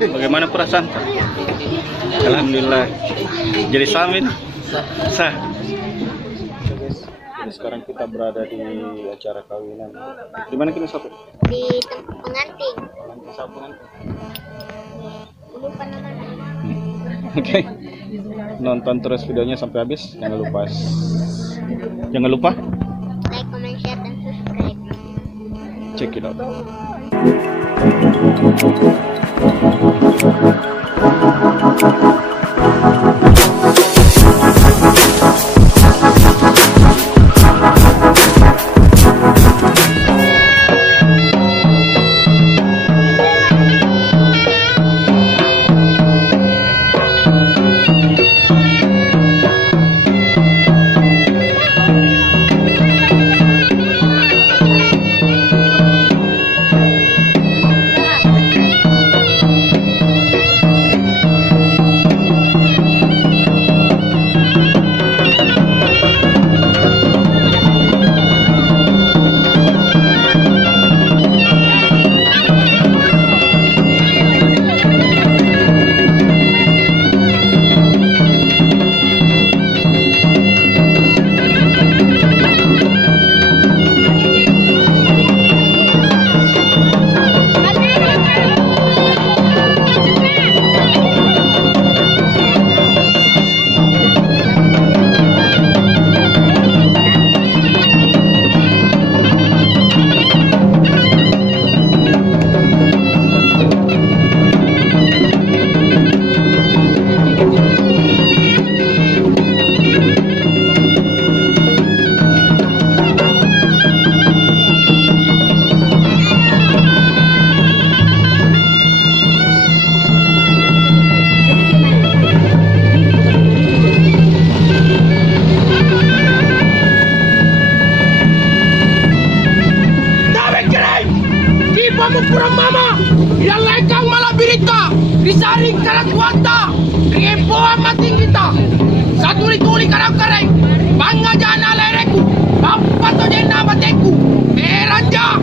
Bagaimana perasaan? Alhamdulillah. Jadi samin. Sah. Jadi sekarang kita berada di acara kawinan. Di mana kita sampai? Di tempat pengantin. Lupa namanya. Oke. Nonton terus videonya sampai habis. Jangan lupa Like, comment, share, dan subscribe. check it out. Kurang mama, yang lekang malah birita, disaring karat wata, ribuan mati kita, satu tuli karang kareng, bangga jana lereku, bapak to jena bateku, raja,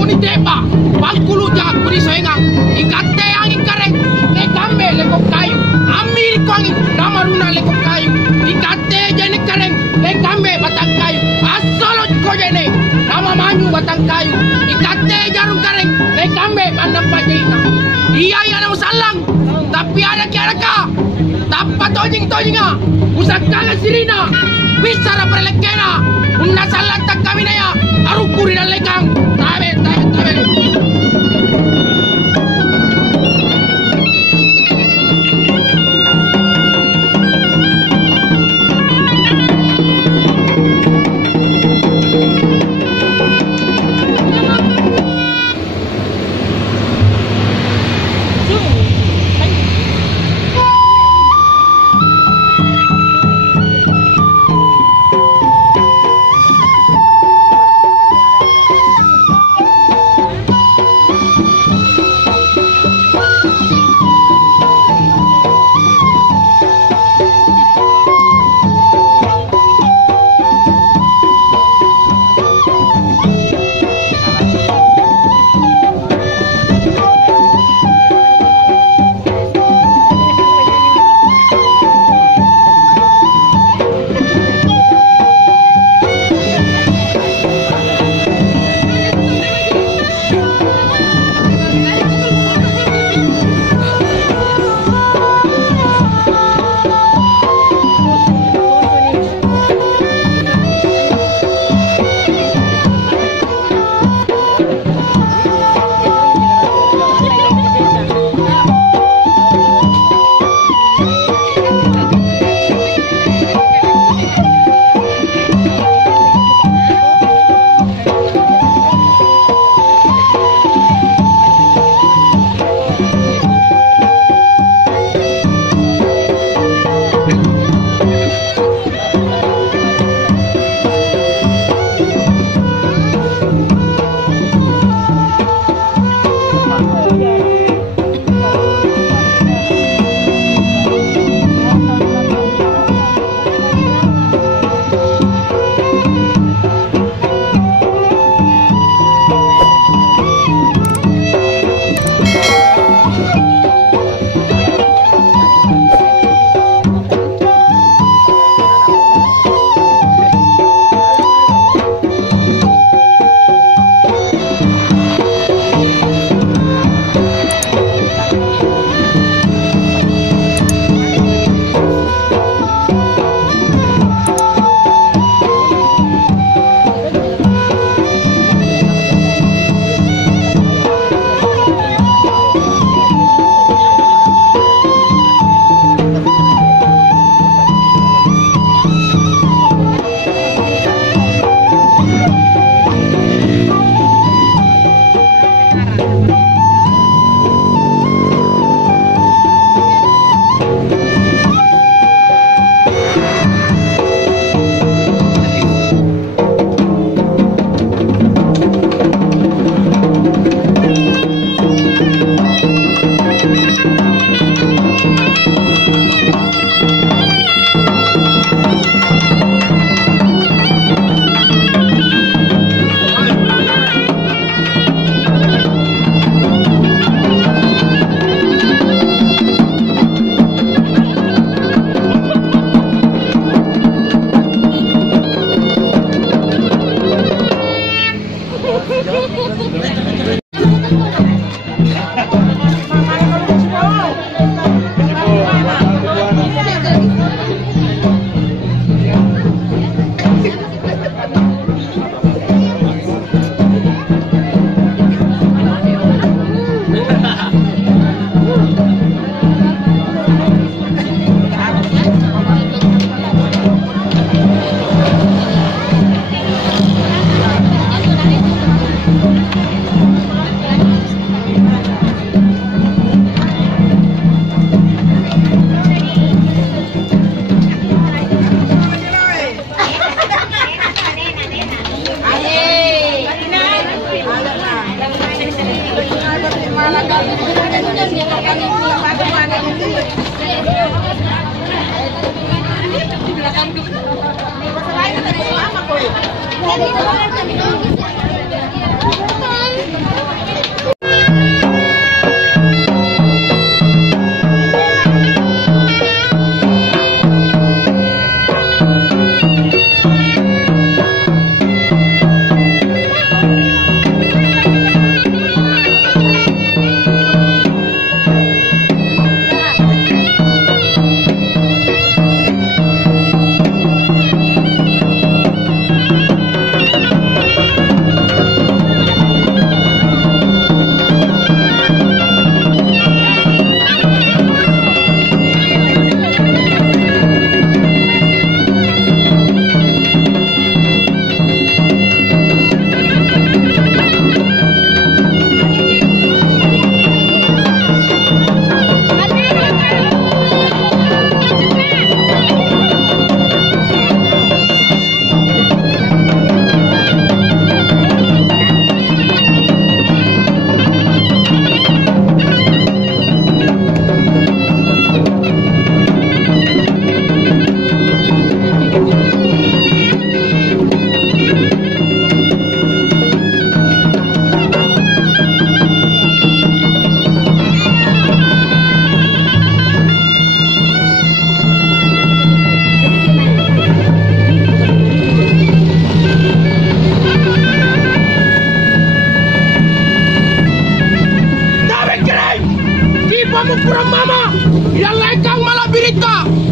kuni teba, bangkulu ja kuni soengang, ikate angin kareng, lekambe lekok kayu, amir kuangin, namaruna lekok kayu, ikate jene kareng, lekambe batang kayu, asolo kojene, nama manyu batang kayu, ikate jarum kareng, lekambe pandang pajina. Iya yang salang, tapi ada kiaraka, tapat tojing-tojinga, usah kaget sirina, bisa perlekena, unna salang tak kami naya, arukuri dan lekang, tabe.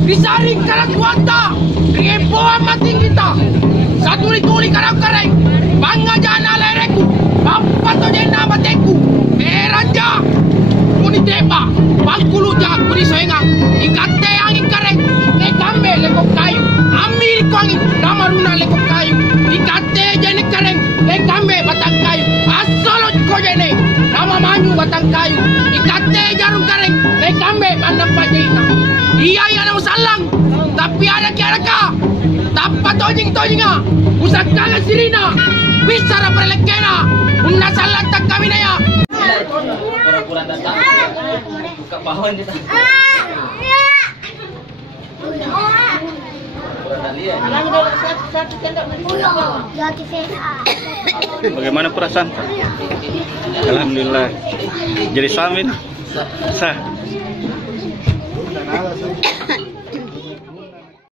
Disaring karat wata, riempo amating kita. Satu tuli karang kareng, bangga jana lereku, bapato jena bateku, meranja, muni teba, bangkulu jak kuri soengang, ikate angin kareng, nekambe lekok kayu, amir kuangin, namaruna lekok kayu, ikate jene kareng, nekambe batang kayu, asolo kojene, nama manyu batang kayu, ikate jarum kareng, nekambe mandam pajina. Iya yang salang, tapi ada kiaraka, tapa tojing-tojinga, usah kalah sirina, bisa rapelekena, unna salah tak kami naya. Pura-pura datang, buka pohon kita. Bagaimana perasaan? Alhamdulillah. Jadi samin. Sah.